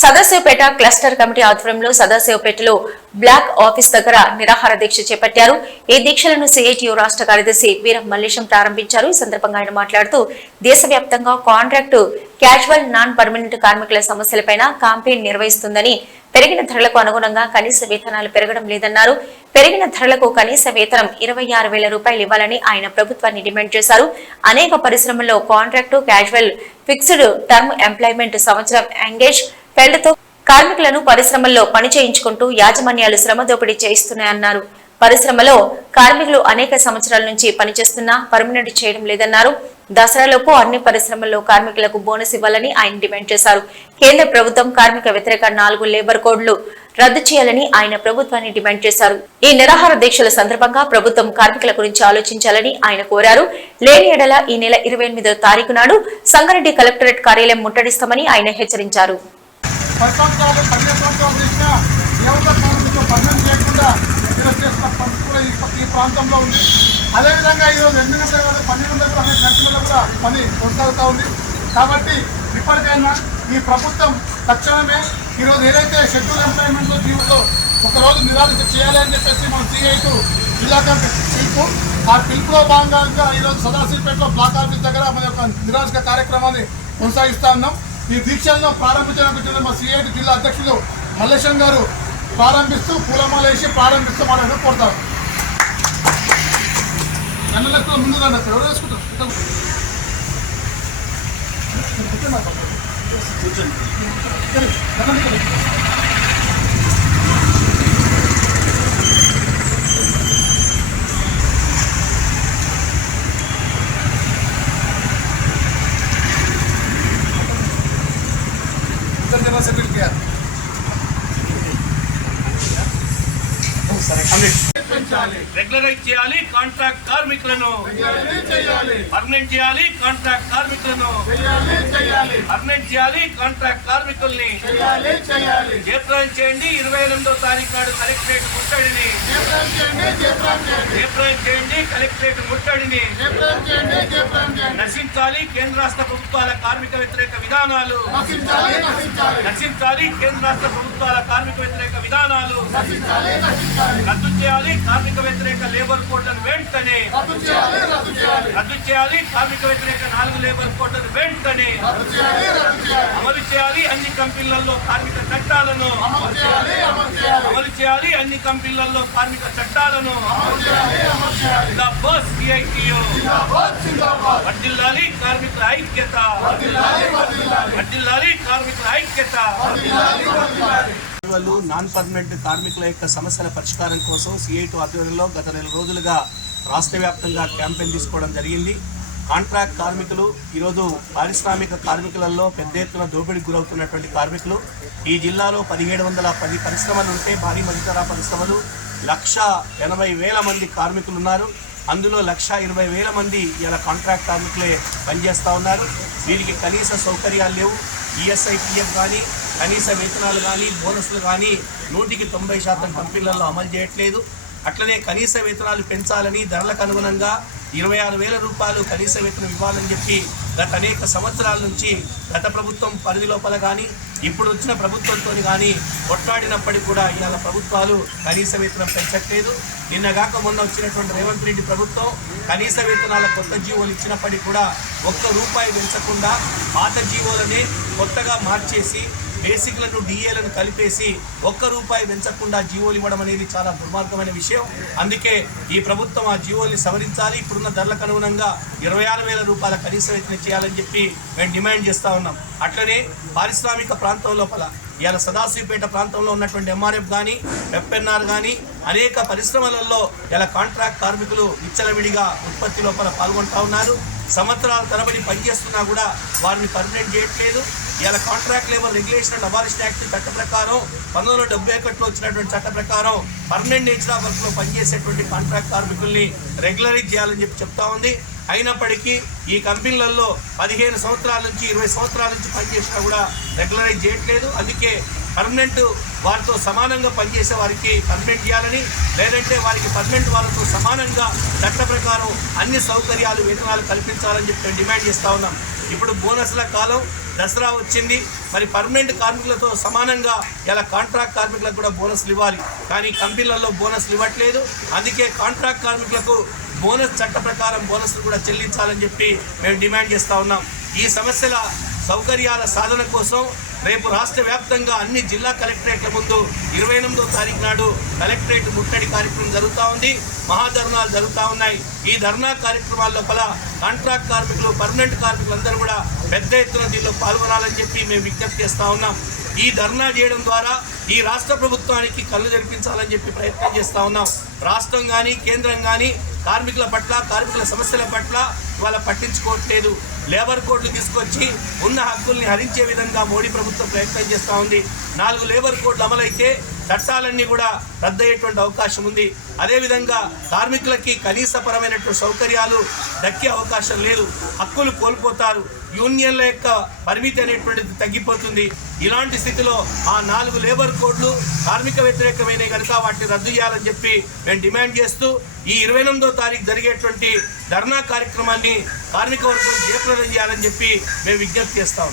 Sadasivpet cluster committee ఆధ్వర్యంలో సదాశివపేటలో black office దగ్గర నిరాహార దీక్ష చేపట్టారు. ఈ దీక్షలను సిఐటియు రాష్ట్ర కార్యదర్శి వీరం మల్లేశం ప్రారంభించారు. ఈ సందర్భంగా ఆయన మాట్లాడుతూ దేశవ్యాప్తంగా కాంట్రాక్టు, క్యాజువల్, నాన్ పర్మనెంట్ కార్మికుల సమస్యలపై క్యాంపెయిన్ నిర్వహిస్తుందని, పెరిగిన ధరలకు అనుగుణంగా కనీస వేతనాలు పెరగడం లేదన్నారు. పెరిగిన ధరలకు కనీస వేతనం 26,000 రూపాయలు ఇవ్వాలని ఆయన ప్రభుత్వాన్ని డిమాండ్ చేశారు. అనేక పరిశ్రమల్లో contract, casual, fixed term employment సంవత్సరం ఎంగేజ్ పెళ్లతో కార్మికులను పరిశ్రమల్లో పని చేయించుకుంటూ యాజమాన్యాలు శ్రమ దోపిడీ చేయిస్తున్నాయన్నారు. పరిశ్రమలో కార్మికులు అనేక సంవత్సరాల నుంచి పనిచేస్తున్నా పర్మనెంట్ చేయడం లేదన్నారు. దసరాలోపు అన్ని పరిశ్రమల్లో కార్మికులకు బోనస్ ఇవ్వాలని ఆయన డిమాండ్ చేశారు. కేంద్ర ప్రభుత్వం కార్మిక వ్యతిరేక 4 లేబర్ కోడ్లు రద్దు చేయాలని ఆయన ప్రభుత్వాన్ని డిమాండ్ చేశారు. ఈ నిరాహార దీక్షల సందర్భంగా ప్రభుత్వం కార్మికుల గురించి ఆలోచించాలని ఆయన కోరారు. లేని ఎడల ఈ నెల 28వ తారీఖు నాడు సంగారెడ్డి కలెక్టరేట్ కార్యాలయం ముట్టడిస్తామని ఆయన హెచ్చరించారు. ఈ ప్రాంతంలో ఉంది. అదేవిధంగా ఈరోజు 2 గంటల 12 గంటల నర్సులలో కూడా పని కొనసాగుతూ ఉంది. కాబట్టి ఇప్పటికైనా ఈ ప్రభుత్వం తక్షణమే ఈరోజు ఏదైతే షెడ్యూల్ ఎంప్లాయ్మెంట్లో జీవోలో ఒకరోజు నిరాదీక్ష చేయాలి అని చెప్పేసి మనం సిఐటు జిల్లా పిలుపు, ఆ పిలుపులో భాగంగా ఈరోజు సదాశివపేటలో బ్లాక్ ఆఫీస్ దగ్గర మన యొక్క నిరాదీక్ష కార్యక్రమాన్ని కొనసాగిస్తూ ఉన్నాం. ఈ దీక్షలను ప్రారంభించడానికి మా సిఐటి జిల్లా అధ్యక్షులు మల్లేశం గారు ప్రారంభిస్తూ పూలమాల వేసి ప్రారంభిస్తూ మనం కోరుతారు. ఎన్నెలకు ముందు రండి, ఎవరు వేసుకుంటారు జనరల్ సెక్రటరీ గారు రెగ్యులరైజ్ చేయాలి కాంట్రాక్ట్ కార్మికులను, పర్మనెంట్ చేయాలి కాంట్రాక్ట్ కార్మికులను, పర్మనెంట్ చేయాలి కాంట్రాక్ట్ కార్మికుల్ని జయప్రదం చేయండి. 28వ తారీఖు నాడు కలెక్టరేట్ ముట్టడిని జయప్రదం చేయండి. కలెక్టరేట్ ముట్టడిని నశించాలి. కేంద్ర రాష్ట్ర ప్రభుత్వాల కార్మిక వ్యతిరేక విధానాలు నశించాలి. కేంద్ర రాష్ట్ర ప్రభుత్వాల కార్మిక వ్యతిరేక విధానాలు రద్దు చేయాలి. కార్మిక వ్యతిరేక లేబర్ కోడ్లను వెంటనే రద్దు చేయాలి. కార్మిక వ్యతిరేక 4 లేబర్ కోడ్లను వెంటనే అమలు చేయాలి. అన్ని కంపెనీలలో కార్మిక చట్టాలను అమలు చేయాలి. అన్ని కంపెనీలలో కార్మిక చట్టాలను వర్ధిల్లాలి. కార్మికుల ఐక్యత వర్ధిల్లాలి. కార్మికుల ఐక్యత. నాన్ పర్మనెంట్ కార్మికుల యొక్క సమస్యల పరిష్కారం కోసం సిఐటి ఆధ్వర్యంలో గత 4 రోజులుగా రాష్ట్ర వ్యాప్తంగా క్యాంపెయిన్ తీసుకోవడం జరిగింది. కాంట్రాక్ట్ కార్మికులు ఈరోజు పారిశ్రామిక కార్మికులలో పెద్ద ఎత్తున దోపిడీకి గురవుతున్నటువంటి కార్మికులు. ఈ జిల్లాలో 1710 పరిశ్రమలు ఉంటే భారీ మధ్యతరహా పరిశ్రమలు 1,80,000 మంది కార్మికులు ఉన్నారు. అందులో 1,20,000 మంది ఇలా కాంట్రాక్ట్ కార్మికులే పనిచేస్తూ ఉన్నారు. వీరికి కనీస సౌకర్యాలు లేవు. ఈఎస్ఐ, పిఎఫ్ కానీ, కనీస వేతనాలు కానీ, బోనస్లు కానీ 100% కంపెనీలలో అమలు చేయట్లేదు. అట్లనే కనీస వేతనాలు పెంచాలని ధరలకు అనుగుణంగా 26,000 రూపాయలు కనీస వేతనం ఇవ్వాలని చెప్పి గత అనేక సంవత్సరాల నుంచి గత ప్రభుత్వం పరిధి లోపల కానీ ఇప్పుడు వచ్చిన ప్రభుత్వంతో కానీ కొట్లాడినప్పటికీ కూడా ఇవాళ ప్రభుత్వాలు కనీస వేతనం పెంచట్లేదు. నిన్నగాక మొన్న వచ్చినటువంటి రేవంత్ రెడ్డి ప్రభుత్వం కనీస వేతనాల కొత్త జీవోలు ఇచ్చినప్పటికీ కూడా ₹1 పెంచకుండా పాత జీవోలనే కొత్తగా మార్చేసి బేసిక్లను డిఏలను కలిపేసి ₹1 పెంచకుండా జీవోలు ఇవ్వడం అనేది చాలా దుర్మార్గమైన విషయం. అందుకే ఈ ప్రభుత్వం ఆ జీవోల్ని సవరించాలి. ఇప్పుడున్న ధరలకు అనుగుణంగా 26,000 రూపాయల కనీస వేతనం చేయాలని చెప్పి మేము డిమాండ్ చేస్తూ ఉన్నాం. అట్లనే పారిశ్రామిక ప్రాంతం లోపల ఇవాళ సదాశివపేట ప్రాంతంలో ఉన్నటువంటి ఎంఆర్ఎఫ్ కానీ, ఎఫ్ఎన్ఆర్ కానీ అనేక పరిశ్రమలలో ఇలా కాంట్రాక్ట్ కార్మికులు విచ్చలవిడిగా ఉత్పత్తి లోపల పాల్గొంటూ ఉన్నారు. సంవత్సరాల తరబడి పనిచేస్తున్నా కూడా వారిని పర్మనెంట్ చేయట్లేదు. ఇలా contract labour regulation and abolition act చట్ట ప్రకారం 1971లో వచ్చినటువంటి చట్ట ప్రకారం పర్మనెంట్ నేచర్ ఆఫ్ వర్క్లో పనిచేసేటువంటి కాంట్రాక్ట్ కార్మికుల్ని రెగ్యులరైజ్ చేయాలని చెప్పి చెప్తా ఉంది. అయినప్పటికీ ఈ కంపెనీలలో 15 సంవత్సరాల నుంచి 20 సంవత్సరాల నుంచి పనిచేసినా కూడా రెగ్యులరైజ్ చేయట్లేదు. అందుకే పర్మనెంట్ వారితో సమానంగా పనిచేసే వారికి పర్మనెంట్ చేయాలని, లేదంటే వారికి పర్మనెంట్ వాళ్ళతో సమానంగా చట్ట ప్రకారం అన్ని సౌకర్యాలు వేతనాలు కల్పించాలని చెప్పి మేము డిమాండ్ చేస్తూ ఉన్నాం. ఇప్పుడు బోనస్ల కాలం, దసరా వచ్చింది. మరి పర్మనెంట్ కార్మికులతో సమానంగా ఇలా కాంట్రాక్ట్ కార్మికులకు కూడా బోనస్లు ఇవ్వాలి. కానీ కంపెనీలలో బోనస్లు ఇవ్వట్లేదు. అందుకే కాంట్రాక్ట్ కార్మికులకు బోనస్ చట్ట ప్రకారం బోనస్లు కూడా చెల్లించాలని చెప్పి మేము డిమాండ్ చేస్తూ ఉన్నాం. ఈ సమస్యల సౌకర్యాల సాధన కోసం రేపు రాష్ట్ర వ్యాప్తంగా అన్ని జిల్లా కలెక్టరేట్ల ముందు 28వ తారీఖు నాడు కలెక్టరేట్ ముట్టడి కార్యక్రమం జరుగుతూ ఉంది. మహాధర్నాలు జరుగుతూ ఉన్నాయి. ఈ ధర్నా కార్యక్రమాల లోపల కాంట్రాక్ట్ కార్మికులు, పర్మనెంట్ కార్మికులందరూ కూడా పెద్ద ఎత్తున దీనిలో పాల్గొనాలని చెప్పి మేము విజ్ఞప్తి చేస్తూ ఉన్నాం. ఈ ధర్నా చేయడం ద్వారా ఈ రాష్ట్ర ప్రభుత్వానికి కళ్ళు తెరిపించాలని చెప్పి ప్రయత్నం చేస్తూ ఉన్నాం. రాష్ట్రం కానీ కేంద్రం కానీ కార్మికుల పట్ల, కార్మికుల సమస్యల పట్ల ఇవాళ పట్టించుకోవట్లేదు. లేబర్ కోడ్లు తీసుకొచ్చి ఉన్న హక్కుల్ని హరించే విధంగా మోడీ ప్రభుత్వం ప్రయత్నం చేస్తూ ఉంది. 4 లేబర్ కోడ్లు అమలైతే చట్టాలన్నీ కూడా రద్దయ్యేటువంటి అవకాశం ఉంది. అదేవిధంగా కార్మికులకి కనీసపరమైనటువంటి సౌకర్యాలు దక్కే అవకాశం లేదు. హక్కులు కోల్పోతారు. యూనియన్ల యొక్క పరిమితి అనేటువంటిది తగ్గిపోతుంది. ఇలాంటి స్థితిలో ఆ 4 లేబర్ కోడ్లు కార్మిక వ్యతిరేకమైన కనుక వాటిని రద్దు చేయాలని చెప్పి మేము డిమాండ్ చేస్తూ ఈ 28వ తారీఖు జరిగేటువంటి ధర్నా కార్యక్రమాన్ని కార్మిక వర్గం జయప్రదం చేయాలని చెప్పి మేము విజ్ఞప్తి చేస్తాం.